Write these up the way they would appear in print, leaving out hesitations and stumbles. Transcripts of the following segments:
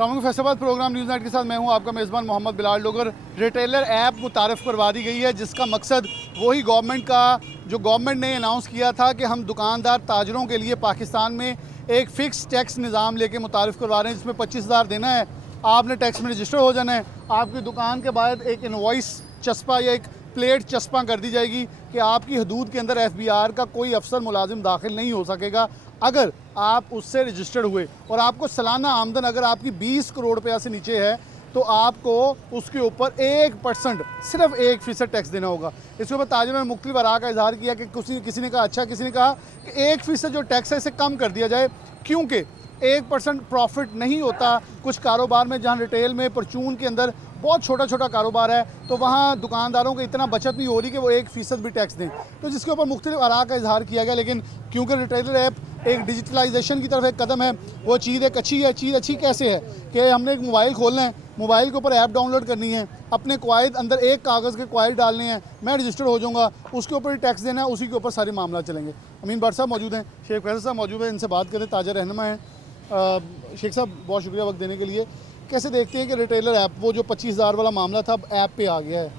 Faisalabad programme news night के साथ मैं हूं आपका मेज़बान मोहम्मद बिलाल डोगर। रिटेलर ऐप मुतारफ़ करवा दी गई है, जिसका मकसद वही गवर्नमेंट का जो गवर्नमेंट ने अनाउंस किया था कि हम दुकानदार ताजरों के लिए पाकिस्तान में एक फ़िक्स टैक्स निज़ाम लेके मुतारफ़ करवा रहे हैं, जिसमें 25,000 देना है, आपने टैक्स में रजिस्टर हो जाना है। आपकी दुकान के बाद एक इनवॉइस चस्पा या एक प्लेट चस्पा कर दी जाएगी कि आपकी हदूद के अंदर FBR का कोई अफसर मुलाजिम दाखिल नहीं हो सकेगा अगर आप उससे रजिस्टर्ड हुए, और आपको सालाना आमदन अगर आपकी 20 करोड़ रुपया से नीचे है तो आपको उसके ऊपर 1% सिर्फ 1% टैक्स देना होगा। इसके ऊपर ताजर ने मुख्तलिफ आरा का इजहार किया कि किसी ने कहा अच्छा, किसी ने कहा कि 1% जो टैक्स है इसे कम कर दिया जाए, क्योंकि 1% प्रॉफिट नहीं होता कुछ कारोबार में। जहाँ रिटेल में परचून के अंदर बहुत छोटा छोटा कारोबार है तो वहाँ दुकानदारों को इतना बचत नहीं हो रही कि वो 1% भी टैक्स दें, तो जिसके ऊपर मुख्तलिफ आरा का इजहार किया गया। लेकिन क्योंकि रिटेलर ऐप एक डिजिटलाइजेशन की तरफ एक कदम है, वो चीज़ एक अच्छी है। चीज़ अच्छी कैसे है कि हमने एक मोबाइल खोलना है, मोबाइल के ऊपर ऐप डाउनलोड करनी है, अपने क्वाइद अंदर एक कागज़ के क्वाइद डालने हैं, मैं रजिस्टर हो जाऊँगा, उसके ऊपर ही टैक्स देना है, उसी के ऊपर सारे मामला चलेंगे। अमीन भट्ट साहब मौजूद हैं, शेख फैसल साहब मौजूद हैं, इनसे बात करें। ताजा रहनुमा हैं। शेख साहब बहुत शुक्रिया वक्त देने के लिए। कैसे देखते हैं कि रिटेलर ऐप वो जो 25,000 वाला मामला था अब ऐप पे आ गया है,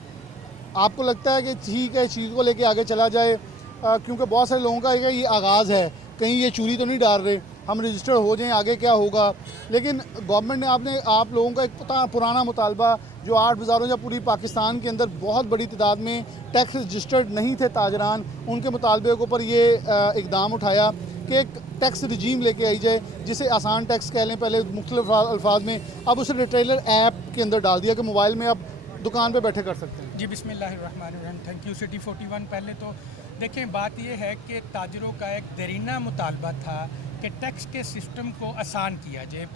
आपको लगता है कि ठीक है चीज़ को लेके आगे चला जाए? क्योंकि बहुत सारे लोगों का ये आगाज़ है, कहीं ये चूरी तो नहीं डाल रहे, हम रजिस्टर हो जाएं, आगे क्या होगा। लेकिन गवर्नमेंट ने आप लोगों का एक पुराना मुतालबा जो 8 बाज़ारों या पूरी पाकिस्तान के अंदर बहुत बड़ी तादाद में टैक्स रजिस्टर्ड नहीं थे ताजरान, उनके मुतालबे के ऊपर ये इकदाम उठाया कि एक टैक्स रजीम लेके आई जाए, जिसे आसान टैक्स कह लें पहले मुख्तलिफ अल्फाज में, अब उसे रिटेलर ऐप के अंदर डाल दिया कि मोबाइल में आप दुकान पे बैठे कर सकते हैं। जी बिस्मिल्लाहिर्रहमानिर्रहीम, थैंक यू सिटी 41। पहले तो देखें, बात यह है कि ताजरों का एक देरीना मुतालबा था कि टैक्स के सिस्टम को आसान किया जाए,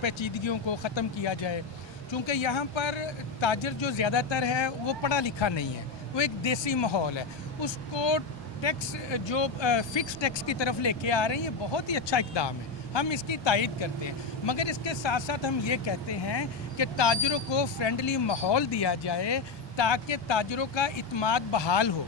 पेचीदगियों को ख़त्म किया जाए। चूँकि यहाँ पर ताजर जो ज़्यादातर है वो पढ़ा लिखा नहीं है, वो एक देसी माहौल है, उसको टैक्स जो फ़िक्स टैक्स की तरफ लेके आ रहे हैं, ये बहुत ही अच्छा इक़दाम है, हम इसकी तायद करते हैं। मगर इसके साथ साथ हम ये कहते हैं कि ताजरों को फ्रेंडली माहौल दिया जाए ताकि ताजरों का इत्मीनान बहाल हो।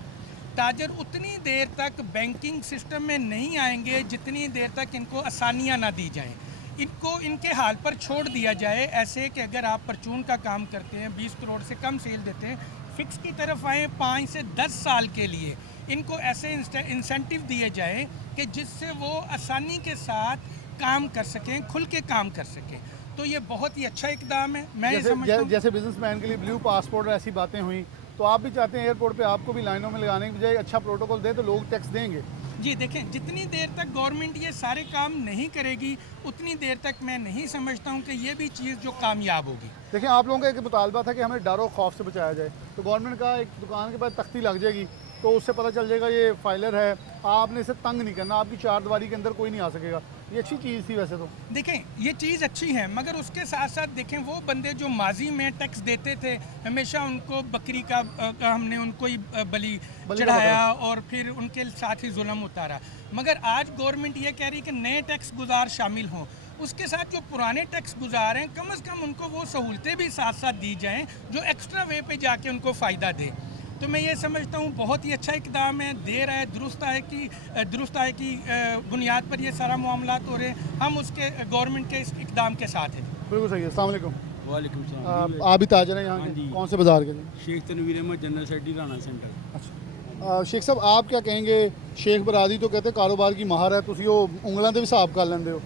ताजर उतनी देर तक बैंकिंग सिस्टम में नहीं आएंगे जितनी देर तक इनको आसानियाँ ना दी जाएं, इनको इनके हाल पर छोड़ दिया जाए। ऐसे कि अगर आप परचून का काम करते हैं, 20 करोड़ से कम सेल देते हैं, फ़िक्स की तरफ आएँ 5 से 10 साल के लिए, इनको ऐसे इंसेंटिव दिए जाएं कि जिससे वो आसानी के साथ काम कर सकें, खुल के काम कर सकें। तो ये बहुत ही अच्छा इकदाम है। मैं जैसे बिजनेसमैन के लिए ब्लू पासपोर्ट और ऐसी बातें हुई, तो आप भी चाहते हैं एयरपोर्ट पे आपको भी लाइनों में लगाने की बजाय अच्छा प्रोटोकॉल दे तो लोग टैक्स देंगे? जी देखें, जितनी देर तक गवर्नमेंट ये सारे काम नहीं करेगी उतनी देर तक मैं नहीं समझता हूँ कि ये भी चीज़ जो कामयाब होगी। देखिए, आप लोगों का एक मुतालबा था कि हमें डर और खौफ से बचाया जाए, तो गवर्नमेंट का एक दुकान के बाद तख्ती लग जाएगी तो उससे पता चल जाएगा ये फाइलर है, आपने इसे तंग नहीं करना, आपकी 4 दीवारी के अंदर कोई नहीं आ सकेगा। ये अच्छी चीज़ थी वैसे तो। देखें, ये चीज़ अच्छी है, मगर उसके साथ साथ देखें वो बंदे जो माजी में टैक्स देते थे, हमेशा उनको बकरी का हमने उनको ही बलि चढ़ाया और फिर उनके साथ ही जुल्म उतारा। मगर आज गवर्नमेंट ये कह रही है कि नए टैक्स गुजार शामिल हों, उसके साथ जो पुराने टैक्स गुजार हैं कम से कम उनको वो सहूलतें भी साथ साथ दी जाएँ जो एक्स्ट्रा वे पे जाके उनको फ़ायदा दे। तो मैं ये समझता हूँ बहुत ही अच्छा इकदाम है, देर है दुरुस्त है कि बुनियाद पर ये सारा मामला हो रहे हैं, हम उसके गवर्नमेंट के इस इकदाम के साथ हैं। बिल्कुल सही है। अस्सलाम वालेकुम। वालेकुम सलाम। आप भी ताजर हैं यहाँ के, कौन से बाज़ार के? Sheikh Tanveer Ahmed general secretary Rana centre. अच्छा, शेख साहब आप क्या कहेंगे? शेख बरादी तो कहते कारोबार की माहर है, तुसी वो ਉਂਗਲਾਂ ਤੇ भी हिसाब कर लेंदे हो,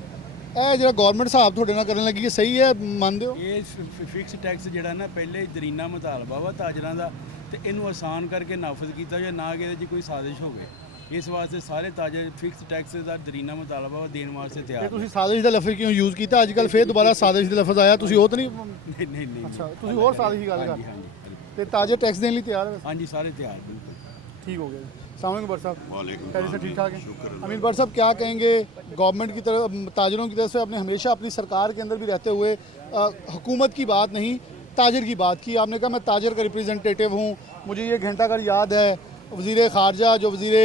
ਇਹ ਜਿਹੜਾ ਗਵਰਨਮੈਂਟ ਹਿਸਾਬ ਤੁਹਾਡੇ ਨਾਲ ਕਰਨ ਲੱਗੀ ਹੈ ਸਹੀ ਹੈ, ਮੰਨਦੇ ਹੋ? ਇਹ ਫਿਕਸ ਟੈਕਸ ਜਿਹੜਾ ਨਾ ਪਹਿਲੇ ਦਰੀਨਾ ਮੁਤਾਲਬਾ ਵਾ ਤਾਜਰਾਂ ਦਾ, ਤੇ ਇਹਨੂੰ ਆਸਾਨ ਕਰਕੇ ਨਾਫਜ਼ ਕੀਤਾ ਜਾਏ, ਨਾ ਕਿ ਇਹਦੇ 'ਚ ਕੋਈ ਸਾਜ਼ਿਸ਼ ਹੋਵੇ। ਇਸ ਵਾਸਤੇ ਸਾਰੇ ਤਾਜਰ ਫਿਕਸ ਟੈਕਸ ਦਾ ਦਰੀਨਾ ਮੁਤਾਲਬਾ ਵਾ ਦੇਣ ਵਾਸਤੇ ਤਿਆਰ। ਤੁਸੀਂ ਸਾਜ਼ਿਸ਼ ਦਾ ਲਫ਼ਜ਼ ਕਿਉਂ ਯੂਜ਼ ਕੀਤਾ? ਅੱਜ ਕੱਲ੍ਹ ਫੇਰ ਦੁਬਾਰਾ ਸਾਜ਼ਿਸ਼ ਦਾ ਲਫ਼ਜ਼ ਆਇਆ, ਤੁਸੀਂ ਉਹ ਤਾਂ ਨਹੀਂ? ਨਹੀਂ। ਅੱਛਾ, ਤੁਸੀਂ ਹੋਰ ਸਾਜ਼ਿਸ਼ ਦੀ ਗੱਲ ਕਰ? ਹਾਂਜੀ। ਤੇ ਤਾਜਰ ਟੈਕਸ ਦੇਣ ਲਈ ਤਿਆਰ ਹੈ? ਹਾਂਜੀ, ਸਾਰੇ ਤਿਆਰ, ਬਿल्कुल ठीक हो गया। अस्सलाम वालेकुम भट्ट साहब। वालेकुम पहले से ठीक ठाक है? शुक्र। अमीर भट्ट साहब क्या कहेंगे गवर्नमेंट की तरफ, ताजरों की तरफ से आपने हमेशा अपनी सरकार के अंदर भी रहते हुए हुकूमत की बात नहीं ताजर की बात की, आपने कहा मैं ताजर का रिप्रेजेंटेटिव हूँ। मुझे ये घंटा घर याद है, वज़ीर ख़ारजा जो वज़ीर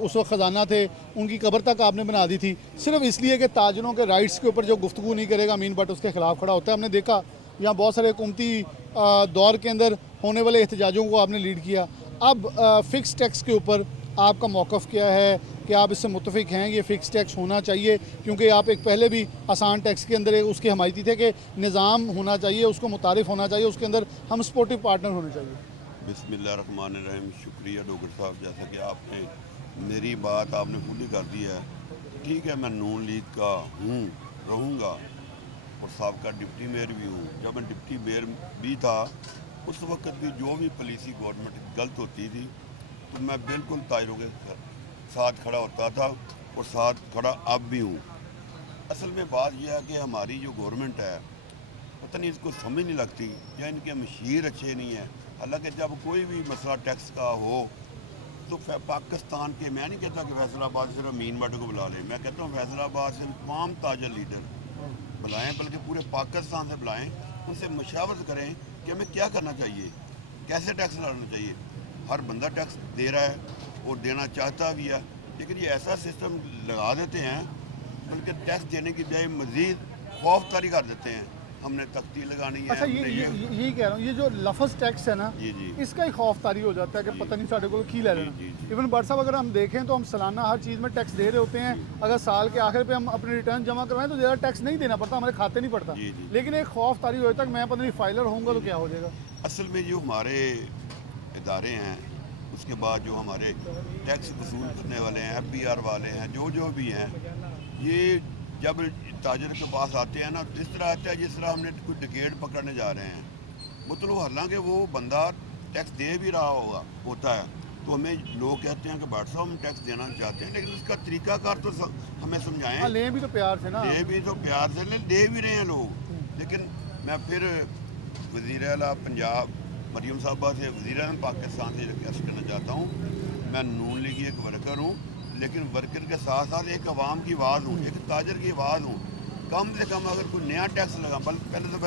उस वक्त ख़जाना थे, उनकी कब्र तक आपने बना दी थी सिर्फ इसलिए कि ताजरों के राइट्स के ऊपर जो गुफ्तगू नहीं करेगा अमीन भट्ट उसके ख़िलाफ़ खड़ा होता है। हमने देखा यहाँ बहुत सारे हुकूमती दौर के अंदर होने वाले एहतजाजों को आपने लीड किया। अब फ़िक्स टैक्स के ऊपर आपका मौक़िफ़ क्या है? कि आप इससे मुत्तफिक हैं, ये फ़िक्स टैक्स होना चाहिए, क्योंकि आप एक पहले भी आसान टैक्स के अंदर उसके हमायती थे कि निज़ाम होना चाहिए, उसको मुतारिफ होना चाहिए, उसके अंदर हम सपोर्टिव पार्टनर होने चाहिए। बिस्मिल्लाहिर्रहमानिर्रहीम। शुक्रिया डॉक्टर साहब, जैसा कि आपने मेरी बात आपने पूरी कर दी है। ठीक है, मैं नून लीग का हूँ, रहूँगा, और सबका डिप्टी मेयर भी हूँ। जब मैं डिप्टी मेयर भी था उस वक्त भी जो भी पॉलिसी गवर्नमेंट गलत होती थी तो मैं बिल्कुल ताजरों के साथ खड़ा होता था और साथ खड़ा अब भी हूँ। असल में बात यह है कि हमारी जो गवर्नमेंट है, पता नहीं इसको समझ नहीं लगती या इनके मशीर अच्छे नहीं है। हालांकि जब कोई भी मसला टैक्स का हो तो पाकिस्तान के, मैं नहीं कहता कि फैसलाबाद सिर्फ अमीन भट्ट को बुला लें, मैं कहता हूँ फैसलाबाद से तमाम ताजा लीडर बुलाएं, बल्कि पूरे पाकिस्तान से बुलाएं, उनसे मशावरत करें कि हमें क्या करना चाहिए, कैसे टैक्स लगाना चाहिए। हर बंदा टैक्स दे रहा है और देना चाहता भी है, लेकिन ये ऐसा सिस्टम लगा देते हैं बल्कि टैक्स देने की बजाय मज़ीद खौफ तारी कर देते हैं। हमने तख्ती लगानी है, अच्छा, हमने यही कह रहा हूँ, ये जो लफज टैक्स है ना, जी जी इसका ही खौफ तारी हो जाता है कि पता नहीं साढ़े को की ले लेना। जी, जी। इवन बट साहब, अगर हम देखें तो हम सालाना हर चीज़ में टैक्स दे रहे होते हैं। अगर साल के आखिर पे हम अपने रिटर्न जमा करवाएं तो ज़्यादा टैक्स नहीं देना पड़ता, हमारे खाते नहीं पड़ता। जी, जी। लेकिन एक खौफ तारी हो जाता है कि मैं पता नहीं फाइलर होऊंगा तो क्या हो जाएगा। असल में जो हमारे इदारे हैं, उसके बाद जो हमारे टैक्स वसूल करने वाले हैं, FBR वाले हैं, जो भी हैं, ये जब ताजर के पास आते हैं ना, तो इस तरह आता है जिस तरह हमने कोई डिकेट पकड़ने जा रहे हैं। मतलब हालांकि वो बंदा टैक्स दे भी रहा होता है, तो हमें लोग कहते हैं कि भाट साहब हम टैक्स देना चाहते हैं, लेकिन उसका तरीकाकार तो हमें समझाएं। हाँ, लें भी तो प्यार से ना। दे भी तो प्यार से दे भी रहे हैं लोग। लेकिन मैं फिर वज़ीर आला पंजाब मरियम साहबा से, वज़ीर आज़म पाकिस्तान से रिक्वेस्ट करना चाहता हूँ। मैं नून लीग एक वर्कर हूँ, लेकिन वर्कर के साथ साथ एक अवाम की आवाज़ हूँ, एक ताजर की आवाज़ हूँ। कम से कम अगर कोई नया टैक्स लगा, पहले तो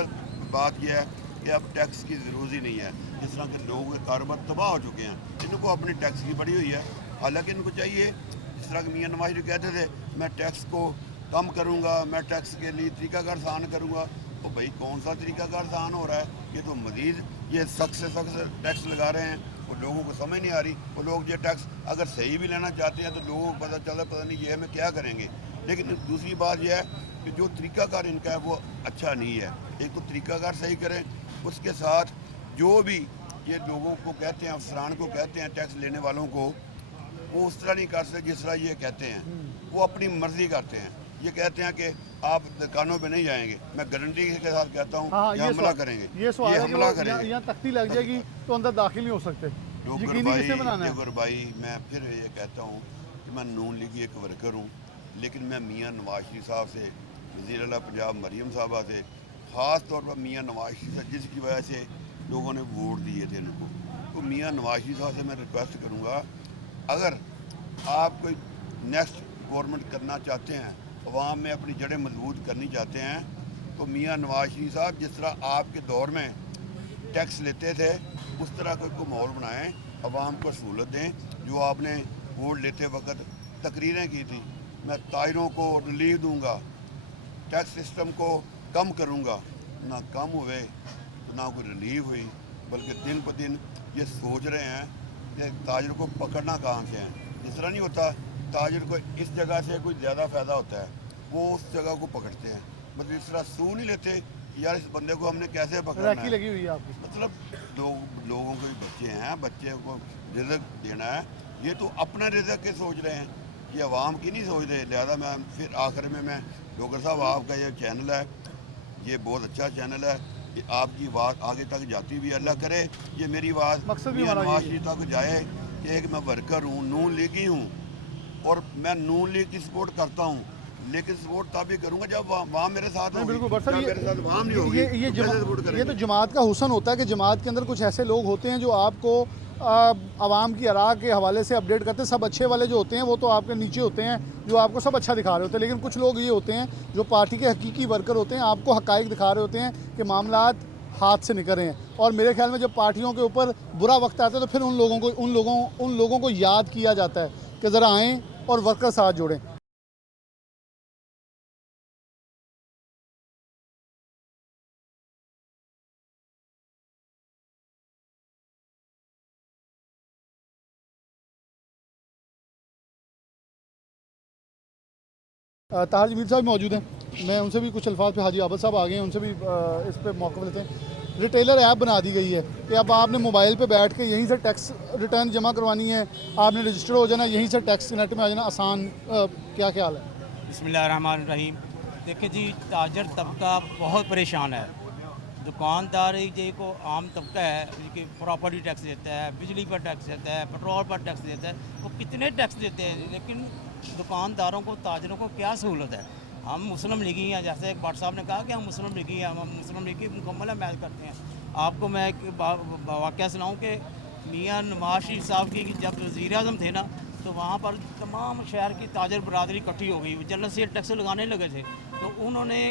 बात यह है कि अब टैक्स की ज़रूरत ही नहीं है। जिस तरह के लोगों के कारोबार तबाह हो चुके हैं, इनको अपनी टैक्स की पड़ी हुई है। हालांकि इनको चाहिए, जिस तरह के मियाँ नवाज जो कहते थे मैं टैक्स को कम करूँगा, मैं टैक्स के लिए तरीकाकार आसान करूँगा, तो भाई कौन सा तरीकाकार आसान हो रहा है? ये तो मज़ीद ये सख्त से सख्त टैक्स लगा रहे हैं और लोगों को समझ नहीं आ रही। वो लोग ये टैक्स अगर सही भी लेना चाहते हैं तो लोगों को पता नहीं ये हमें क्या करेंगे। लेकिन दूसरी बात यह है कि जो तरीकाकार इनका है वो अच्छा नहीं है। एक तो तरीकाकार सही करें, उसके साथ जो भी ये लोगों को कहते हैं, अफसरान को कहते हैं, टैक्स लेने वालों को, वो उस तरह नहीं कर सकते जिस तरह ये कहते हैं। वो अपनी मर्ज़ी करते हैं। ये कहते हैं कि आप दुकानों पे नहीं जाएंगे। मैं गारंटी के साथ कहता हूँ हाँ, ये हमला करेंगे, ये सवाल है कि हमला वो करेंगे। यहाँ तख्ती लग जाएगी तो अंदर दाखिल नहीं हो सकते। यकीनी किससे बनाना है? जोगर भाई, मैं फिर ये कहता हूँ कि मैं नून लीग एक वर्कर हूँ, लेकिन मैं मियाँ नवाज शरीफ साहब से, वज़ीर आला पंजाब मरियम साहबा से, ख़ास तौर पर मियाँ नवाज शरीफ से, जिसकी वजह से लोगों ने वोट दिए थे इनको, तो मियाँ नवाज शरीफ साहब से मैं रिक्वेस्ट करूँगा, अगर आप कोई नेक्स्ट गवर्नमेंट करना चाहते हैं, अवाम में अपनी जड़ें मजबूत करनी चाहते हैं, तो मियाँ नवाज शरीफ साहब जिस तरह आपके दौर में टैक्स लेते थे उस तरह को माहौल बनाएं, अवाम को सहूलत दें। जो आपने वोट लेते वक्त तकरीरें की थी, मैं ताजरों को रिलीफ दूंगा, टैक्स सिस्टम को कम करूंगा, ना कम हुए तो ना कोई रिलीफ हुई, बल्कि दिन ब दिन ये सोच रहे हैं कि ताजर को पकड़ना कहाँ से है। इस तरह नहीं होता, ताजर को इस जगह से कोई ज़्यादा फ़ायदा होता है, वो उस जगह को पकड़ते हैं। मतलब इस तरह सू नहीं लेते यार इस बंदे को हमने कैसे पकड़ना राखी है। लगी हुई है आपकी। मतलब लोगों के बच्चे हैं, बच्चे को रिज़्क देना है, ये तो अपना रिज़्क के सोच रहे हैं, ये अवाम की नहीं सोच रहे। लिहाजा मैं फिर आखिर में मैं डॉक्टर साहब, आपका ये चैनल है, ये बहुत अच्छा चैनल है, ये आपकी बात आगे तक जाती भी, अल्लाह करे ये मेरी बात मकसद भी मियां हमारा नवाज यही है। शरीफ तक जाए कि एक मैं वर्कर हूँ, नून लीगी हूँ, और मैं नून लीग की सपोर्ट करता हूँ, लेकिन सपोर्ट तभी करूँगा जब वहाँ मेरे साथ नहीं, होगी। बिल्कुल बट सर, जब मेरे साथ वहाँ नहीं होगी तो कैसे सपोर्ट ये तो करेंगे? जमात का हुस्न होता है कि जमात के अंदर कुछ ऐसे लोग होते हैं जो आपको आवाम की आरा के हवाले से अपडेट करते हैं। सब अच्छे वाले जो होते हैं वो तो आपके नीचे होते हैं, जो आपको सब अच्छा दिखा रहे होते हैं, लेकिन कुछ लोग ये होते हैं जो पार्टी के हकीकी वर्कर होते हैं, आपको हकाइक दिखा रहे होते हैं कि मामलात हाथ से निकल रहे हैं। और मेरे ख्याल में जब पार्टियों के ऊपर बुरा वक्त आता है तो फिर उन लोगों को याद किया जाता है कि ज़रा आएँ और वर्कर साथ जोड़ें। ताहर जमील साहब मौजूद हैं, मैं उनसे भी कुछ अल्फाज पे, हाजी आबद साहब आ गए हैं, उनसे भी इस पे मौका देते हैं। रिटेलर ऐप बना दी गई है कि अब आपने मोबाइल पे बैठ के यहीं से टैक्स रिटर्न जमा करवानी है, आपने रजिस्टर हो जाना, यहीं से टैक्स नेट में आ जाना, आसान। क्या ख्याल है? बिस्मिल्लाहिर्रहमानिर्रहीम। देखिए जी, ताजर तबका बहुत परेशान है। दुकानदार जी को आम तबका है कि प्रॉपर्टी टैक्स देता है, बिजली पर टैक्स देता है, पेट्रोल पर टैक्स देता है, वो कितने टैक्स देते हैं, लेकिन दुकानदारों को, ताजरों को क्या सहूलत है? हम मुस्लिम लीगी हैं, जैसे एक भट्ट साहब ने कहा कि हम मुस्लिम लीगी हैं, हम मुस्लिम लीग की मुकम्मल हमायत करते हैं। आपको मैं एक वाक़या सुनाऊँ कि मियाँ नवाज शरीफ साहब की जब वज़ीर आज़म थे ना, तो वहाँ पर तमाम शहर की ताजर बरादरी इकट्ठी हो गई, जनरल सेल टैक्स लगाने लगे थे। तो उन्होंने,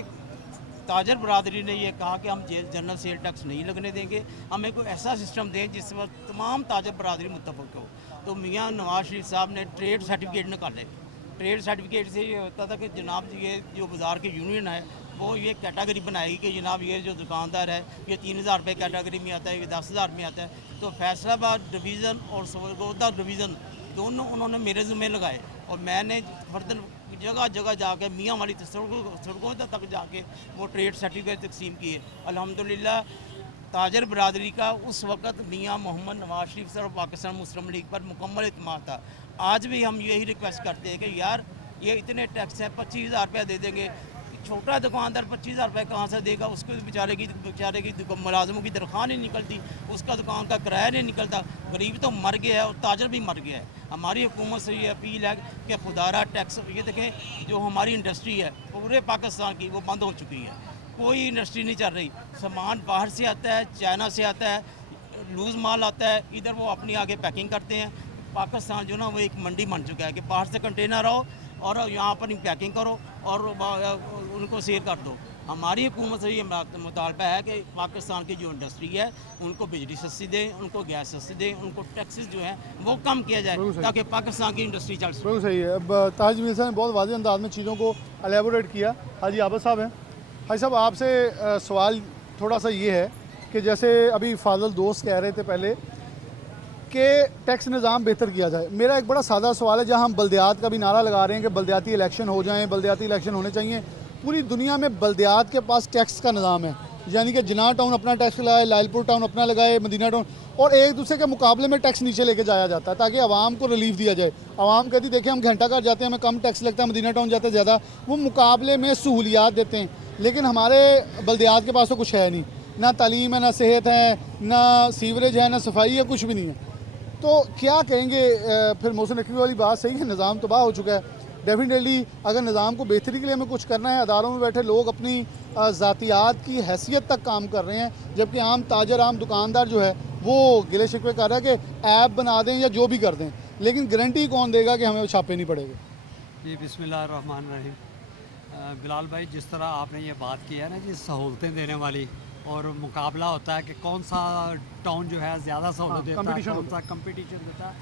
ताजर बरादरी ने ये कहा कि हम जनरल सेल टैक्स नहीं लगने देंगे, हमें कोई ऐसा सिस्टम दें जिस पर तमाम ताजर बरादरी मुत्तफक हो। तो मियाँ नवाज शरीफ साहब ने ट्रेड सर्टिफिकेट निकाले। ट्रेड सर्टिफिकेट से ये होता था कि जनाब ये जो बाज़ार की यूनियन है वो ये कैटेगरी बनाएगी कि जनाब ये जो दुकानदार है ये 3000 रुपये कैटेगरी में आता है, ये 10,000 में आता है। तो फैसलाबाद डिवीज़न और सरगोदा डिवीज़न दोनों उन्होंने मेरे ज़िम्मे लगाए, और मैंने फर्दन जगह जगह जाके मियाँ वाली सड़कों तक जाके वो ट्रेड सर्टिफिकेट तकसीम किए। अल्हम्दुलिल्लाह ताजर बरादरी का उस वक़्त मियाँ मोहम्मद नवाज शरीफ सर और पाकिस्तान मुस्लिम लीग पर मुकम्मल इत्मीनान था। आज भी हम यही रिक्वेस्ट करते हैं कि यार ये इतने टैक्स हैं, 25,000 रुपया दे देंगे, छोटा दुकानदार 25,000 रुपये कहाँ से देगा? उसको बेचारे की मुलाजमों की तनख्वाह नहीं निकलती, उसका दुकान का किराया नहीं निकलता, गरीब तो मर गया है और ताजर भी मर गया है। हमारी हुकूमत से ये अपील है कि खुदारा टैक्स, ये देखें जो हमारी इंडस्ट्री है पूरे पाकिस्तान की वो बंद हो चुकी है, कोई इंडस्ट्री नहीं चल रही। सामान बाहर से आता है, चाइना से आता है, लूज़ माल आता है, इधर वो अपनी आगे पैकिंग करते हैं। पाकिस्तान जो ना वो एक मंडी बन चुका है कि बाहर से कंटेनर आओ और यहाँ पर पैकिंग करो और उनको सेल कर दो। हमारी हुकूमत से ये मुतालबा है कि पाकिस्तान की जो इंडस्ट्री है उनको बिजली सस्ती दें, उनको गैस सस्ती दें, उनको टैक्सेस जो हैं वो कम किया जाए ताकि पाकिस्तान की इंडस्ट्री चल सके। बिल्कुल सही है। अब ताज जमील साहब ने बहुत वाज़ेह अंदाज में चीज़ों को एलेबोरेट किया। हाजी आबद साहब हैं, हाजी साहब आपसे सवाल थोड़ा सा ये है कि जैसे अभी फाजल दोस्त कह रहे थे पहले कि टैक्स निज़ाम बेहतर किया जाए। मेरा एक बड़ा सादा सवाल है, जहाँ हम बल्दियात का भी नारा लगा रहे हैं कि बल्दियाती इलेक्शन हो जाएं, बल्दियाती इलेक्शन होने चाहिए। पूरी दुनिया में बल्दियात के पास टैक्स का निज़ाम है, यानी कि जिना टाउन अपना टैक्स लगाए, लालपुर टाउन अपना लगाए, मदीना टाउन, और एक दूसरे के मुकाबले में टैक्स नीचे लेके जाया जाता है ताकि आवाम को रिलीफ दिया जाए। आवाम कहती देखिए हम घंटा घर जाते हैं, हमें कम टैक्स लगता है, मदीना टाउन जाते हैं ज़्यादा, वो मुकाबले में सहूलियात देते हैं। लेकिन हमारे बल्दियात के पास तो कुछ है नहीं, ना तालीम है, ना सेहत है, ना सीवरेज है, ना सफाई है, कुछ भी नहीं है। तो क्या कहेंगे फिर? मोहसिन नकवी वाली बात सही है, निज़ाम तबाह हो चुका है। डेफिनेटली अगर निज़ाम को बेहतरी के लिए हमें कुछ करना है, अदारों में बैठे लोग अपनी ज़ातियात की हैसियत तक काम कर रहे हैं, जबकि आम ताजर, आम दुकानदार जो है वो गिले शिकवे कर रहा है कि ऐप बना दें या जो भी कर दें, लेकिन गारंटी कौन देगा कि हमें छापे नहीं पड़ेंगे? जी बिस्मिल्लाहिर्रहमानिर्रहीम। बिलाल भाई, जिस तरह आपने ये बात की है ना जी, सहूलतें देने वाली और मुकाबला होता है कि कौन सा टाउन जो है ज़्यादा सहूलत देता है, कौन सा कंपटीशन देता है।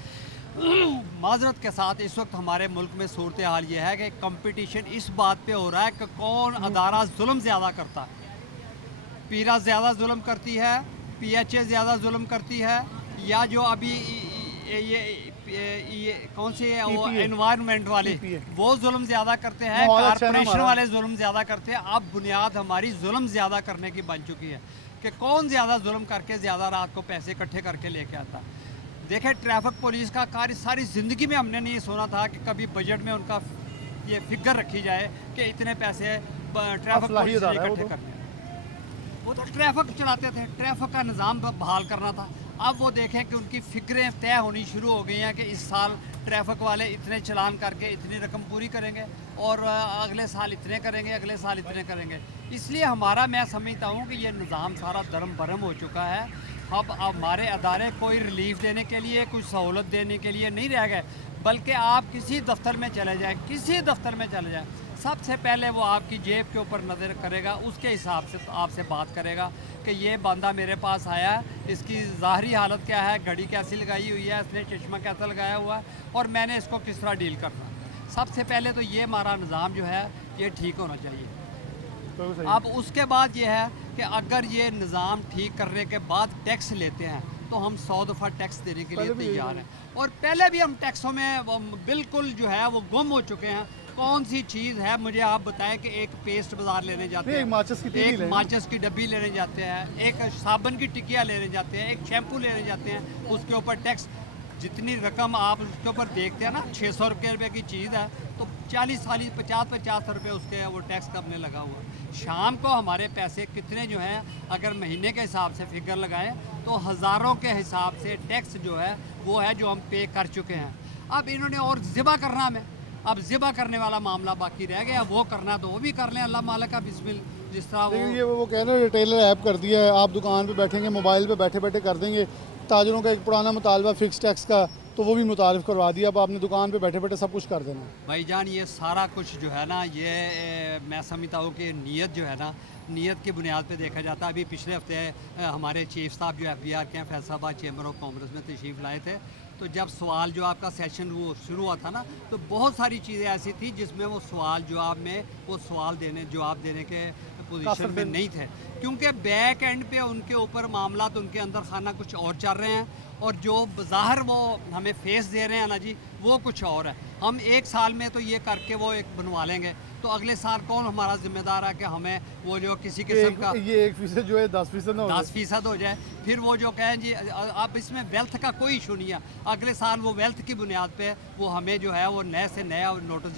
माजरत के साथ इस वक्त हमारे मुल्क में सूरत हाल ये है कि कंपटीशन इस बात पे हो रहा है कि कौन अदारा जुल्म ज़्यादा करता है। पीरा ज़्यादा जुल्म करती है, PHA ज़्यादा जुल्म करती है, या जो अभी ये कौन से वो एनवायरनमेंट वाले वो जुल्म ज़्यादा करते हैं, कारपोरेशन वाले जुल्म ज़्यादा करते हैं। अब बुनियाद हमारी जुल्म ज़्यादा करने की बन चुकी है कि कौन ज़्यादा जुल्म करके ज़्यादा रात को पैसे इकट्ठे करके लेके आता। देखें, ट्रैफिक पुलिस का कार्य सारी ज़िंदगी में हमने नहीं सुना था कि कभी बजट में उनका ये फिगर रखी जाए कि इतने पैसे ट्रैफिक पुलिस ने इकट्ठे करने। वो तो ट्रैफिक चलाते थे, ट्रैफिक का निज़ाम बहाल करना था। अब वो देखें कि उनकी फ़िक्रें तय होनी शुरू हो गई हैं कि इस साल ट्रैफिक वाले इतने चलान करके इतनी रकम पूरी करेंगे और अगले साल इतने करेंगे, अगले साल इतने करेंगे। इसलिए हमारा, मैं समझता हूँ कि ये निज़ाम सारा दरम बरम हो चुका है। अब हमारे अदारे कोई रिलीफ देने के लिए, कुछ सहूलत देने के लिए नहीं रह गए, बल्कि आप किसी दफ्तर में चले जाएँ, किसी दफ्तर में चले जाएँ, सबसे पहले वो आपकी जेब के ऊपर नज़र करेगा, उसके हिसाब से आपसे बात करेगा कि ये बंदा मेरे पास आया है, इसकी ज़ाहरी हालत क्या है, घड़ी कैसी लगाई हुई है, इसने चश्मा कैसा लगाया हुआ है और मैंने इसको किस तरह डील करना। सबसे पहले तो ये हमारा निज़ाम जो है ये ठीक होना चाहिए। तो अब उसके बाद ये है कि अगर ये निज़ाम ठीक करने के बाद टैक्स लेते हैं तो हम 100 दफ़ा टैक्स देने के लिए तैयार हैं, और पहले भी हम टैक्सों में बिल्कुल जो है वो गुम हो चुके हैं। कौन सी चीज़ है, मुझे आप बताएं कि एक पेस्ट बाजार लेने जाते नहीं, हैं, एक माचिस की तीली एक लें। माचिस की डब्बी लेने जाते हैं, एक साबुन की टिकिया लेने जाते हैं, एक शैम्पू लेने जाते हैं, उसके ऊपर टैक्स जितनी रकम आप उसके ऊपर देखते हैं ना, 600 रुपये की चीज़ है तो 40 50 रुपये उसके वो टैक्स कमने लगा हुआ। शाम को हमारे पैसे कितने जो हैं, अगर महीने के हिसाब से फिगर लगाएं तो हज़ारों के हिसाब से टैक्स जो है वो है जो हम पे कर चुके हैं। अब इन्होंने और ज़िबा करना हमें, अब ज़िबा करने वाला मामला बाकी रह गया, वो करना तो वो भी कर लें, अल्लाह मालिक का बिस्मिल, जिस तरह लेकिन वो ये वो कह रहे हैं रिटेलर ऐप कर दिया है, आप दुकान पे बैठेंगे मोबाइल पे बैठे बैठे कर देंगे। ताजरों का एक पुराना मुतालबा फिक्स टैक्स का, तो वो भी मुतारिफ करवा दिया। अब आपने दुकान पे बैठे बैठे सब कुछ कर देना। भाईजान ये सारा कुछ जो है ना, ये मैं समझता हूँ कि नीयत जो है ना, नीयत की बुनियाद पे देखा जाता है। अभी पिछले हफ्ते हमारे चीफ साहब जो FBR के हैं फैसलाबाद चेंबर ऑफ कॉमर्स में तशरीफ़ लाए थे, तो जब सवाल जो आपका सेशन वो शुरू हुआ था ना, तो बहुत सारी चीज़ें ऐसी थी जिसमें वो सवाल जवाब में वो जवाब देने के पोजीशन में नहीं थे, क्योंकि बैक एंड पे उनके ऊपर मामला तो उनके अंदर खाना कुछ और चल रहे हैं और जो बाहर वो हमें फेस दे रहे हैं ना जी, वो कुछ और है। हम एक साल में तो ये करके वो एक बनवा लेंगे, तो अगले साल कौन हमारा जिम्मेदार है कि हमें वो जो किसी किस्म का ये 1% जो है 10% ना हो जाए। 10% हो जाए, फिर वो जो कहें जी अब इसमें वेल्थ का कोई इशू नहीं है, अगले साल वो वेल्थ की बुनियाद पे वो हमें जो है वो नए से नया नोटिस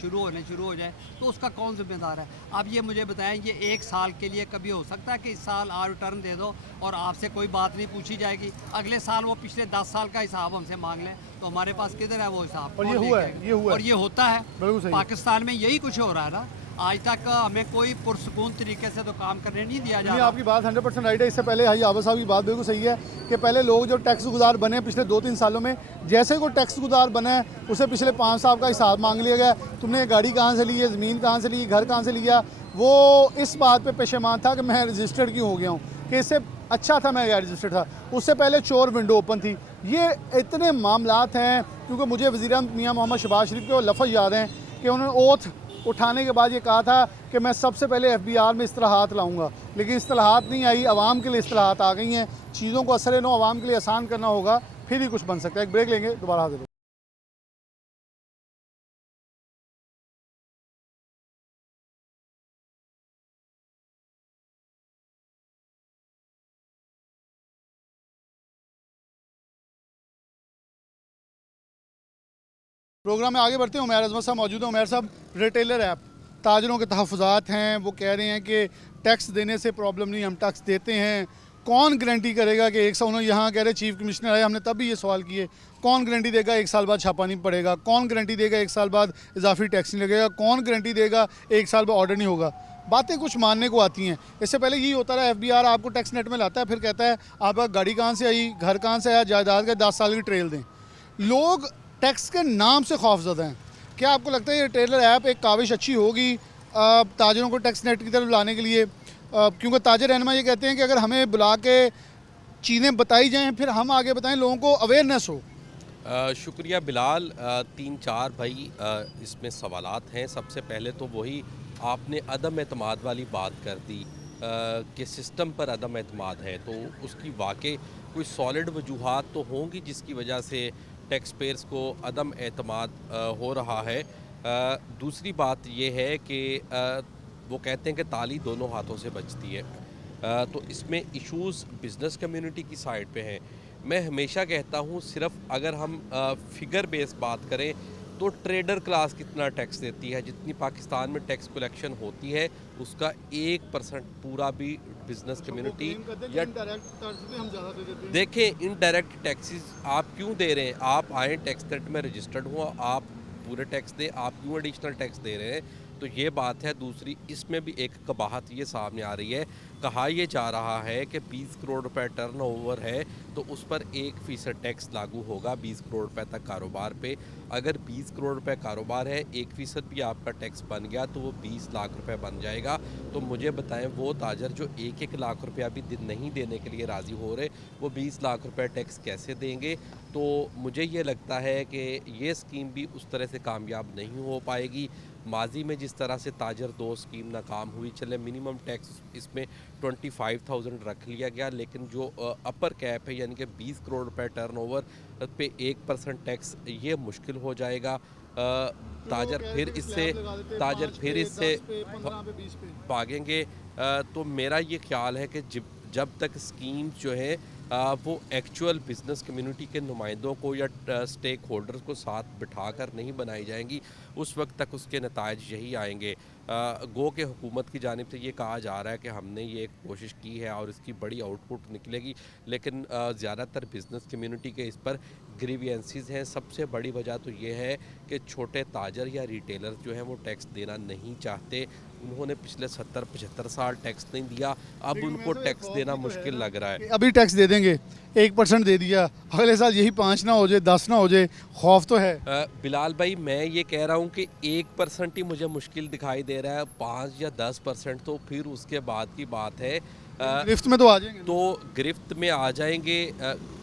शुरू हो जाए, तो उसका कौन जिम्मेदार है। अब ये मुझे बताएं, ये एक साल के लिए कभी हो सकता है कि इस साल आप रिटर्न दे दो और आपसे कोई बात नहीं पूछी जाएगी, अगले साल वो पिछले 10 साल का हिसाब हमसे मांग लें, तो हमारे पास किधर है वो हिसाब। और ये कौन हुआ लेके है, आएगा? ये हुआ है। और ये होता है बिल्कुल सही है। पाकिस्तान में, यही कुछ हो रहा है ना। आज तक हमें कोई पुरसकून तरीके से तो काम करने नहीं दिया जा नहीं, रहा। आपकी बात 100% राइट है। इससे पहले हाई आबा साहब की बात बिल्कुल सही है कि पहले लोग जो टैक्स गुजार बने पिछले 2-3 सालों में, जैसे कोई टैक्स गुजार बना है उसे पिछले 5 साल का हिसाब मांग लिया गया। तुमने गाड़ी कहाँ से ली है, ज़मीन कहाँ से ली, घर कहाँ से लिया। वो इस बात पे पेशेमान था कि मैं रजिस्टर्ड क्यों हो गया हूँ, कि इससे अच्छा था मैं गैर रजिस्टर्ड था। उससे पहले चोर विंडो ओपन थी। ये इतने मामलात हैं, क्योंकि मुझे वज़ीर-ए-आज़म मियां मोहम्मद शहबाज शरीफ के वो लफ्ज़ याद हैं कि उन्होंने ओथ उठाने के बाद ये कहा था कि मैं सबसे पहले FBR में इस्तिलाहात लाऊंगा, लेकिन इस्तिलाहात नहीं आई, आवाम के लिए इस्तिलाहात आ गई हैं। चीज़ों को असर नो आवाम के लिए आसान करना होगा, फिर ही कुछ बन सकता है। एक ब्रेक लेंगे, दोबारा हाजिर होंगे। प्रोग्राम में आगे बढ़ते हैं। उमैर अजमत साहब मौजूद हैं। उमैर साहब, रिटेलर ऐप ताजरों के तहफ़्फ़ुज़ात हैं, वो कह रहे हैं कि टैक्स देने से प्रॉब्लम नहीं, हम टैक्स देते हैं। कौन गारंटी करेगा कि एक साल, उन्होंने यहाँ कह रहे चीफ कमिश्नर आए, हमने तब भी ये सवाल किए, कौन गारंटी देगा 1 साल बाद छापा नहीं पड़ेगा, कौन गारंटी देगा 1 साल बाद इजाफी टैक्स नहीं लगेगा, कौन गारंटी देगा 1 साल बाद ऑर्डर नहीं होगा। बातें कुछ मानने को आती हैं। इससे पहले यही होता रहा, FBR आपको टैक्स नेट में लाता है, फिर कहता है आपका गाड़ी कहाँ से आई, घर कहाँ से आया, जायदाद का 10 साल की ट्रेल दें। लोग टैक्स के नाम से खौफजदा हैं। क्या आपको लगता है ये रिटेलर ऐप एक काविश अच्छी होगी ताजरों को टैक्स नेट की तरफ लाने के लिए? क्योंकि ताजर रहनुमा ये कहते हैं कि अगर हमें बुला के चीज़ें बताई जाएं, फिर हम आगे बताएं, लोगों को अवेयरनेस हो। शुक्रिया बिलाल। 3-4 भाई इसमें सवालात हैं। सबसे पहले तो वही आपने अदम एतमाद वाली बात कर दी कि सिस्टम पर अदम एतमाद है, तो उसकी वाकई कोई सॉलिड वजूहात तो होंगी जिसकी वजह से टैक्स पेयर्स को अदम एतमाद हो रहा है। दूसरी बात ये है कि वो कहते हैं कि ताली दोनों हाथों से बजती है, तो इसमें इश्यूज़ बिज़नेस कम्युनिटी की साइड पे हैं। मैं हमेशा कहता हूँ, सिर्फ अगर हम फिगर बेस बात करें तो ट्रेडर क्लास कितना टैक्स देती है, जितनी पाकिस्तान में टैक्स कलेक्शन होती है उसका 1% पूरा भी बिज़नेस कम्युनिटी या देखें। इनडायरेक्ट टैक्सेस आप क्यों दे रहे हैं? आप आए टैक्स नेट में रजिस्टर्ड हुआ, आप पूरे टैक्स दें, आप क्यों एडिशनल टैक्स दे रहे हैं? तो ये बात है। दूसरी, इसमें भी एक कबाहत ये सामने आ रही है। कहा यह जा रहा है कि 20 करोड़ रुपए टर्नओवर है तो उस पर 1% टैक्स लागू होगा 20 करोड़ रुपए तक कारोबार पे। अगर 20 करोड़ रुपए कारोबार है, 1% भी आपका टैक्स बन गया तो वो 20 लाख रुपए बन जाएगा। तो मुझे बताएं, वो ताजर जो 1-1 लाख रुपया भी नहीं देने के लिए राज़ी हो रहे, वो 20 लाख रुपए टैक्स कैसे देंगे? तो मुझे ये लगता है कि ये स्कीम भी उस तरह से कामयाब नहीं हो पाएगी। माजी में जिस तरह से ताजर 2 स्कीम नाकाम हुई, चले मिनिमम टैक्स इसमें 25,000 रख लिया गया, लेकिन जो अपर कैप है यानी कि 20 करोड़ रुपए टर्नओवर पे 1% टैक्स, ये मुश्किल हो जाएगा। ताजर फिर इससे भागेंगे। तो मेरा ये ख्याल है कि जब तक स्कीम जो है वो एक्चुअल बिजनेस कम्युनिटी के नुमाइंदों को या स्टेक होल्डर्स को साथ बिठाकर नहीं बनाई जाएंगी, उस वक्त तक उसके नतायज यही आएंगे। गो के हुकूमत की जानिब से ये कहा जा रहा है कि हमने ये एक कोशिश की है और इसकी बड़ी आउटपुट निकलेगी, लेकिन ज़्यादातर बिजनेस कम्युनिटी के इस पर ग्रीवियंसेस हैं। सबसे बड़ी वजह तो ये है कि छोटे ताजर या रिटेलर जो हैं वो टैक्स देना नहीं चाहते। उन्होंने पिछले 70-75 साल टैक्स नहीं दिया, अब उनको टैक्स देना मुश्किल लग रहा है। अभी टैक्स दे देंगे, 1% दे दिया, अगले साल यही 5 ना हो जाए, 10 ना हो जाए, खौफ तो है। बिलाल भाई, मैं ये कह रहा हूँ कि 1% ही मुझे मुश्किल दिखाई दे रहा है, 5 या 10% तो फिर उसके बाद की बात है। गिरफ्त में तो आ जाएंगे, तो गिरफ्त में आ जाएंगे,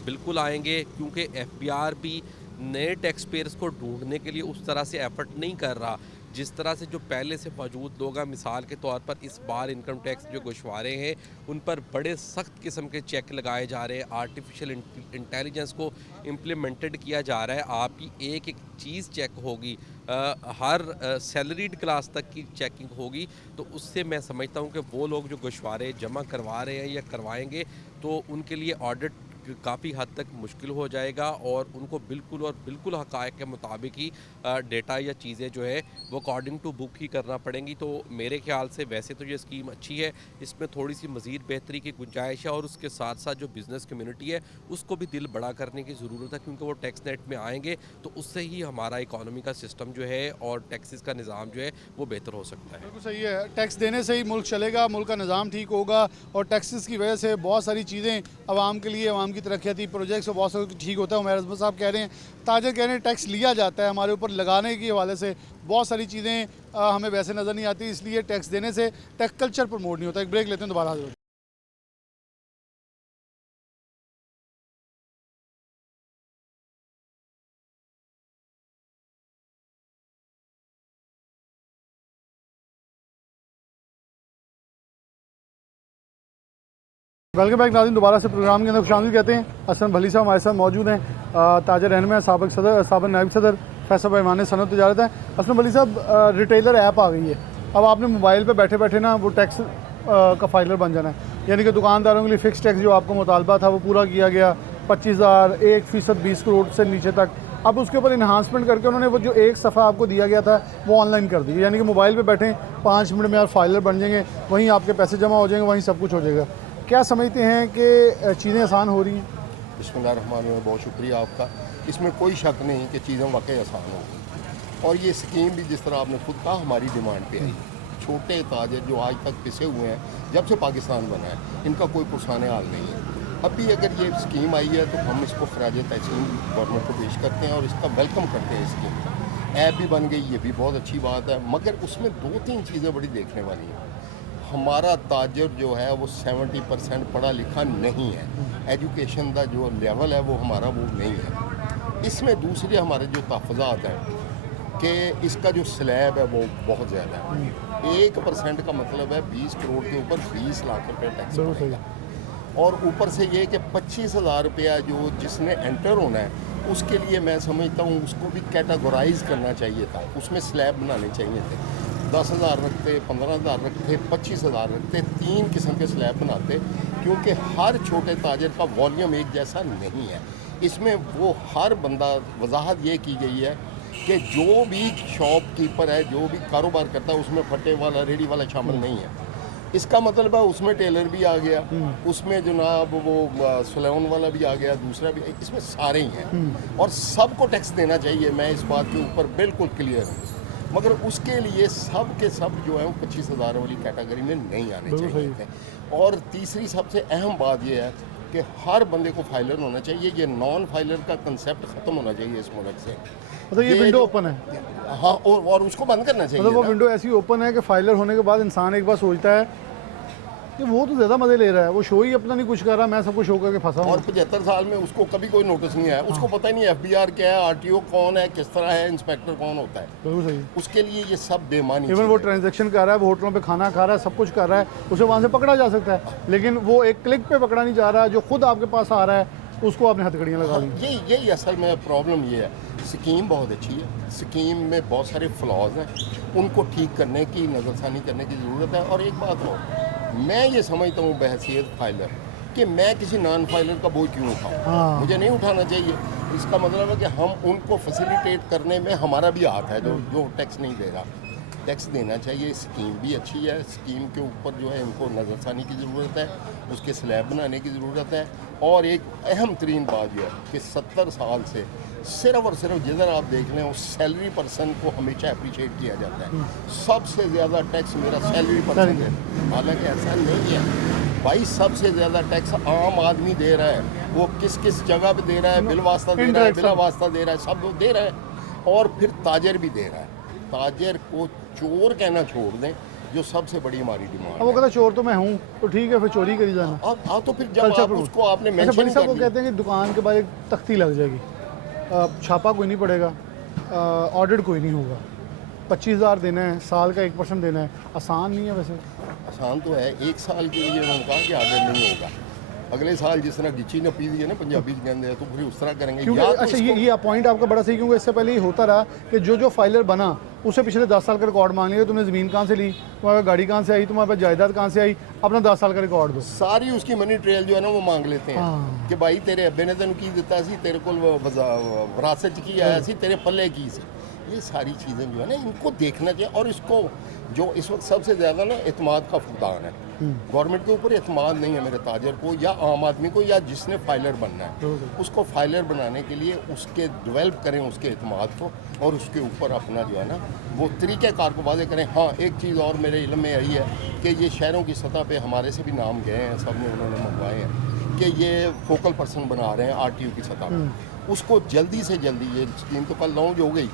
बिल्कुल आएंगे, क्योंकि FBR भी नए टैक्स पेयर्स को ढूंढने के लिए उस तरह से एफर्ट नहीं कर रहा जिस तरह से जो पहले से मौजूद लोग हैं। मिसाल के तौर पर इस बार इनकम टैक्स जो गोशवारे हैं उन पर बड़े सख्त किस्म के चेक लगाए जा रहे हैं, आर्टिफिशियल इंटेलिजेंस को इम्प्लीमेंटेड किया जा रहा है। आपकी एक एक चीज़ चेक होगी, हर सैलरीड क्लास तक की चेकिंग होगी। तो उससे मैं समझता हूँ कि वो लोग जो गोशवारे जमा करवा रहे हैं या करवाएंगे तो उनके लिए ऑडिट काफ़ी हद तक मुश्किल हो जाएगा और उनको बिल्कुल हक़ाइक़ के मुताबिक ही डेटा या चीज़ें जो है वो अकॉर्डिंग टू बुक ही करना पड़ेंगी। तो मेरे ख्याल से वैसे तो ये स्कीम अच्छी है, इसमें थोड़ी सी मज़ीद बेहतरी की गुंजाइश है और उसके साथ साथ जो बिज़नेस कम्युनिटी है उसको भी दिल बड़ा करने की ज़रूरत है, क्योंकि वो टैक्स नेट में आएंगे तो उससे ही हमारा इकॉनमी का सिस्टम जो है और टैक्सेस का निज़ाम जो है वो बेहतर हो सकता है। बिल्कुल सही है, टैक्स देने से ही मुल्क चलेगा, मुल्क का निज़ाम ठीक होगा और टैक्सेस की वजह से बहुत सारी चीज़ें आवाम के लिए, आवाम की तरक्याती प्रोजेक्ट्स और बहुत सारे ठीक होता है। उमर अजमल साहब कह रहे हैं, ताजर कह रहे हैं टैक्स लिया जाता है हमारे ऊपर, लगाने के हवाले से बहुत सारी चीज़ें हमें वैसे नज़र नहीं आती, इसलिए टैक्स देने से टैक्स कल्चर प्रमोट नहीं होता। एक ब्रेक लेते हैं, दोबारा हाजिर होते हैं। वेलकम बैक नाज़रीन, दोबारा से प्रोग्राम के अंदर खुशामदीद कहते हैं। असलम भली साहब हमारे साथ मौजूद हैं, ताजर रहनुमा है, साबिक़ नायब सदर फैसल पैमाने सनत तजारत है। असलम भली साहब, रिटेलर ऐप आ गई है, अब आपने मोबाइल पे बैठे बैठे ना वो टैक्स का फाइलर बन जाना है, यानी कि दुकानदारों के लिए फ़िक्स टैक्स जो आपको मुतालबा था वो पूरा किया गया, 25,000, 1% 20 करोड़ से नीचे तक। अब उसके ऊपर इन्हांसमेंट करके उन्होंने वो जो एक सफ़ा आपको दिया गया था वो ऑनलाइन कर दी, यानी कि मोबाइल पे बैठे 5 मिनट में आप फाइलर बन जाएंगे, वहीं आपके पैसे जमा हो जाएंगे, वहीं सब कुछ हो जाएगा। क्या समझते हैं कि चीज़ें आसान हो रही हैं? बिस्मिल्लाहिर्रहमानिर्रहीम, बहुत शुक्रिया आपका। इसमें कोई शक नहीं कि चीज़ें वाकई आसान हो गई और ये स्कीम भी जिस तरह आपने खुद कहा हमारी डिमांड पे आई। छोटे ताजर जो आज तक पिसे हुए हैं जब से पाकिस्तान बना है, इनका कोई पुरसाने हाल नहीं है। अभी अगर ये स्कीम आई है तो हम इसको खराज तहसीन गवर्नमेंट को पेश करते हैं और इसका वेलकम करते हैं। स्कीम ऐप भी बन गई, ये भी बहुत अच्छी बात है, मगर उसमें 2-3 चीज़ें बड़ी देखने वाली हैं। हमारा ताजर जो है वो 70% पढ़ा लिखा नहीं है, एजुकेशन का जो लेवल है वो हमारा वो नहीं है। इसमें दूसरे हमारे जो तहफ़्फ़ुज़ात हैं कि इसका जो स्लैब है वो बहुत ज़्यादा है। 1% का मतलब है 20 करोड़ के ऊपर 20 लाख रुपये टैक्स पड़ेगा और ऊपर से ये कि 25,000 रुपया जो जिसने एंटर होना है उसके लिए मैं समझता हूँ उसको भी कैटेगराइज करना चाहिए था, उसमें स्लैब बनाने चाहिए थे। 10,000 रखते, 15,000 रखते, 25,000 रखते, 3 किस्म के स्लैब बनाते, क्योंकि हर छोटे ताजर का वॉल्यूम एक जैसा नहीं है। इसमें वो हर बंदा, वजाहत ये की गई है कि जो भी शॉपकीपर है, जो भी कारोबार करता है, उसमें फट्टे वाला, रेडी वाला शामिल नहीं है। इसका मतलब है उसमें टेलर भी आ गया, उसमें जनाब वो सैलून वाला भी आ गया, दूसरा भी, इसमें सारे ही हैं और सबको टैक्स देना चाहिए। मैं इस बात के ऊपर बिल्कुल क्लियर हूँ, मगर उसके लिए सब के सब जो है वो 25,000 वाली कैटेगरी में नहीं आने चाहिए थे। और तीसरी सबसे अहम बात यह है कि हर बंदे को फाइलर होना चाहिए। ये नॉन फाइलर का कंसेप्ट ख़त्म होना चाहिए इस मुल्क से। मतलब ये विंडो ओपन है, हाँ, और उसको बंद करना चाहिए। मतलब वो विंडो ऐसी ओपन है कि फाइलर होने के बाद इंसान एक बार सोचता है कि वो तो ज़्यादा मज़े ले रहा है, वो शो ही अपना नहीं कुछ कर रहा, मैं सब कुछ शो करके फंसा हूँ। और 75 साल में उसको कभी कोई नोटिस नहीं आया, उसको पता ही नहीं FBR क्या है, RTO कौन है, किस तरह है, इंस्पेक्टर कौन होता है। बिल्कुल सही। उसके लिए ये सब बेमानी। इवन वो ट्रांजैक्शन कर रहा है, वो होटलों पे खाना खा रहा है, सब कुछ कर रहा है, उसे वहाँ से पकड़ा जा सकता है, लेकिन वो एक क्लिक पे पकड़ा नहीं जा रहा है। जो खुद आपके पास आ रहा है उसको आपने हथकड़ियाँ लगा दी। यही असल में प्रॉब्लम ये है। स्कीम बहुत अच्छी है, स्कीम में बहुत सारे फ्लॉज हैं, उनको ठीक करने की, नज़रसानी करने की ज़रूरत है। और एक बात और, मैं ये समझता हूँ बहैसियत फाइलर कि मैं किसी नॉन फाइलर का बोझ क्यों उठाऊँ, मुझे नहीं उठाना चाहिए। इसका मतलब है कि हम उनको फैसिलिटेट करने में हमारा भी हाथ है, जो टैक्स नहीं दे रहा, टैक्स देना चाहिए। स्कीम भी अच्छी है, स्कीम के ऊपर जो है इनको नज़रसानी की ज़रूरत है, उसके स्लैब बनाने की ज़रूरत है। और एक अहम तरीन बात यह है कि 70 साल से सिर्फ और सिर्फ जिधर आप देख लें उस सैलरी पर्सन को हमेशा अप्रिशिएट किया जाता है। सबसे ज़्यादा टैक्स मेरा सैलरी पर्सन है, हालांकि ऐसा नहीं है भाई। सबसे ज़्यादा टैक्स आम आदमी दे रहा है, वो किस किस जगह पे दे रहा है, बिल वास्ता दे रहा है, बिला वास्ता दे रहा है, सब लोग दे रहा है। और फिर ताजर भी दे रहा है। ताजर को चोर कहना छोड़ दें, जो सबसे बड़ी हमारी डिमांड है। वो कहता चोर तो मैं हूँ, तो ठीक है फिर चोरी करी जाना। अब तो फिर जब आप उसको आपने मेंशन बड़ी साहब कर को कहते हैं कि दुकान के बाद एक तख्ती लग जाएगी, छापा कोई नहीं पड़ेगा, ऑडिट कोई नहीं होगा, 25,000 देना है, साल का 1% देना है। आसान नहीं है वैसे। आसान तो है, 1 साल के लिए उन्होंने कहा कि ऑर्डर नहीं होगा। अगले साल जिस तरह गिची न पी दी है ना पंजाबी कहते हैं, तो फिर उस तरह करेंगे। क्योंकि तो अच्छा ये पॉइंट आपका बड़ा सही, क्योंकि इससे पहले ये होता रहा कि जो फाइलर बना उसे पिछले 10 साल का रिकॉर्ड मांग लिया। तुमने ज़मीन कहाँ से ली, तुम्हारे गाड़ी कहाँ से आई, तुम्हारे पास जायदाद कहाँ से आई, अपना 10 साल का रिकॉर्ड दो। सारी उसकी मनी ट्रेल जो है ना वो मांग लेते हैं कि भाई तेरे अब्बे ने तेन की दिता सी, तेरे को विरासत की आया सी, तेरे पल्ले की सी। ये सारी चीज़ें जो है ना इनको देखना चाहिए। और इसको जो इस वक्त सबसे ज़्यादा ना एतमाद का फुकदान है, गवर्नमेंट के ऊपर एतमाद नहीं है मेरे ताजर को या आम आदमी को या जिसने फाइलर बनना है। उसको फाइलर बनाने के लिए उसके डेवलप करें उसके एतमाद को, और उसके ऊपर अपना जो है ना वो तरीक़ेकार को वादे करें। हाँ, एक चीज़ और मेरे इल्म में आई है कि ये शहरों की सतह पे हमारे से भी नाम गए हैं, सब ने उन्होंने मंगवाए हैं कि ये फोकल पर्सन बना रहे हैं RTO की सतह पर। उसको जल्दी से जल्दी, ये स्कीम तो कल लॉन्च हो गई,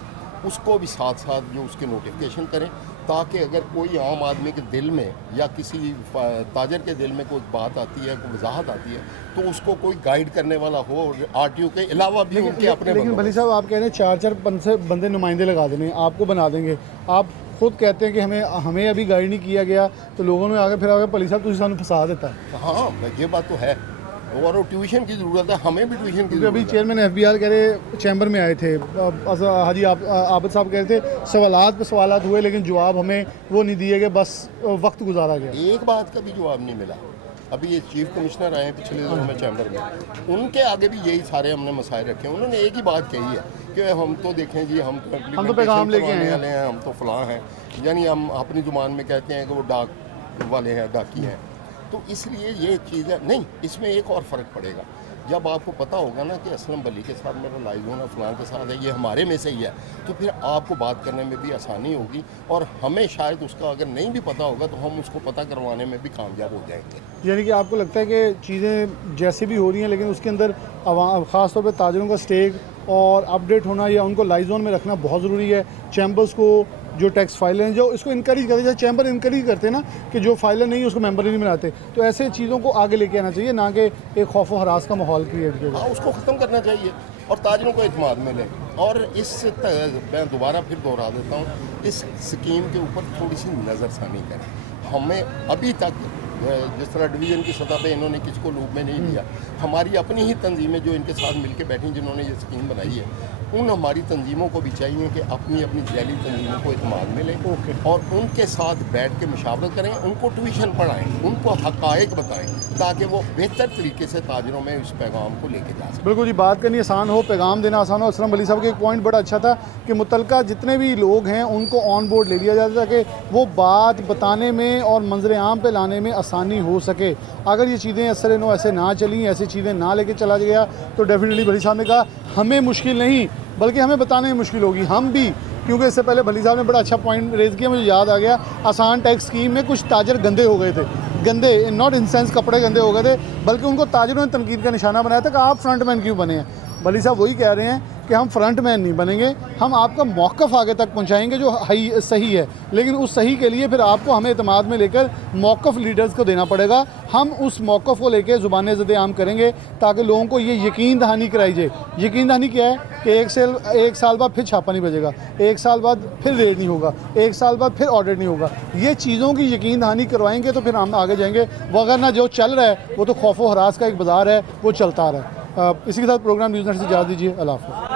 उसको भी साथ साथ जो उसके नोटिफिकेशन करें, ताकि अगर कोई आम आदमी के दिल में या किसी ताजर के दिल में कोई बात आती है, कोई वजाहत आती है, तो उसको कोई गाइड करने वाला हो RTO के अलावा भी उनके अपने। लेकिन भली साहब आप कह रहे हैं 4-4 बंदे नुमाइंदे लगा देने, आपको बना देंगे। आप खुद कहते हैं कि हमें अभी गाइड नहीं किया गया, तो लोगों ने आगे फिर आगे पुलिस साहब तुझे सानू फंसा देता है। हाँ, ये बात तो है। और ट्यूशन की ज़रूरत है, हमें भी ट्यूशन की ज़रूरत है। अभी चेयरमैन FBR कह रहे चैम्बर में आए थे, हाजी आबिद साहब कह रहे थे सवालात पे सवालात हुए लेकिन जवाब हमें वो नहीं दिए गए, बस वक्त गुजारा गया। एक बात का भी जवाब नहीं मिला। अभी ये चीफ कमिश्नर आए पिछले दिनों में चैम्बर में, उनके आगे भी यही सारे हमने मसाइल रखे हैं। उन्होंने एक ही बात कही है कि हम तो देखें जी, हम तो पैगाम लेके आए हैं, हम तो फलां हैं, यानी हम अपनी जुबान में कहते हैं कि वो डाक वाले हैं, डाकी हैं। तो इसलिए ये चीज़ है नहीं, इसमें एक और फ़र्क पड़ेगा जब आपको पता होगा ना कि असलम वली के साथ मेरा लाइज होना फलां के साथ है, ये हमारे में से ही है, तो फिर आपको बात करने में भी आसानी होगी। और हमें शायद उसका अगर नहीं भी पता होगा तो हम उसको पता करवाने में भी कामयाब हो जाएंगे। यानी कि आपको लगता है कि चीज़ें जैसे भी हो रही हैं, लेकिन उसके अंदर ख़ास तौर पर ताजरों का स्टेक और अपडेट होना या उनको लाइजोन में रखना बहुत ज़रूरी है। चैम्बर्स को, जो टैक्स फाइलर हैं, जो इसको इनकरेज करते हैं, जैसे चैम्बर इनकरेज करते हैं ना कि जो फाइलर नहीं है उसको मेंबर ही नहीं बनाते, तो ऐसे चीज़ों को आगे लेके आना चाहिए, ना कि एक खौफ व हरास का माहौल क्रिएट किया जाए। उसको ख़त्म करना चाहिए और ताजरों को एतमाद मिले। और मैं दोबारा फिर दोहरा देता हूँ, इस स्कीम के ऊपर थोड़ी सी नज़रसानी करें। हमें अभी तक जिस तरह डिवीज़न की सतह पे इन्होंने किसी को लूप में नहीं लिया, हमारी अपनी ही तंजीमें जो इनके साथ मिलकर बैठी जिन्होंने ये स्कीम बनाई है, उन हमारी तंजीमों को भी चाहिए कि अपनी अपनी जैली तंजीमों को इत्मीनान मिले और उनके साथ बैठ के मुशावरत करें, उनको ट्यूशन पढ़ाएं, उनको हक़ाइक़ बताएं, ताकि वो बेहतर तरीके से ताजरों में इस पैगाम को लेके जा सकें। बिल्कुल जी, बात करनी आसान हो, पैगाम देना आसान हो। असलम वली साहब के एक पॉइंट बड़ा अच्छा था कि मुतलका जितने भी लोग हैं उनको ऑन बोर्ड ले लिया जाता ताकि वो बात बताने में और मंजर आम पे लाने में आसानी हो सके। अगर ये चीज़ें असर नो ऐसे ना चली, ऐसी चीज़ें ना लेके चला गया तो डेफिनेटली भली साहब ने कहा हमें मुश्किल नहीं बल्कि हमें बताने में मुश्किल होगी। हम भी, क्योंकि इससे पहले भली साहब ने बड़ा अच्छा पॉइंट रेज़ किया, मुझे याद आ गया, आसान टैक्स स्कीम में कुछ ताजर गंदे हो गए थे, गंदे नॉट इन सेंस कपड़े गंदे हो गए थे, बल्कि उनको ताजरों ने तनकीद का निशाना बनाया था कि आप फ्रंटमैन क्यों बने हैं। भली साहब वही कह रहे हैं कि हम फ्रंट मैन नहीं बनेंगे, हम आपका मौक़िफ़ आगे तक पहुंचाएंगे जो सही है, लेकिन उस सही के लिए फिर आपको हमें एतमाद में लेकर मौक़िफ़ लीडर्स को देना पड़ेगा। हम उस मौक़िफ़ को लेकर ज़ुबान ज़द-ए-आम करेंगे ताकि लोगों को ये यकीन दहानी कराई जाए। यकीन दहानी क्या है कि एक साल बाद फिर छापा नहीं बजेगा, एक साल बाद फिर रेड नहीं होगा, एक साल बाद फिर ऑडिट नहीं होगा। ये चीज़ों की यकीन दहानी करवाएंगे तो फिर हम आगे जाएंगे। वगरना जो चल रहा है वो तो खौफ व हरास का एक बाज़ार है, वो चलता रहा है। इसी के साथ प्रोग्राम न्यूज़ नेट से इजाज़त दीजिए। अल्लाह हाफ़िज़।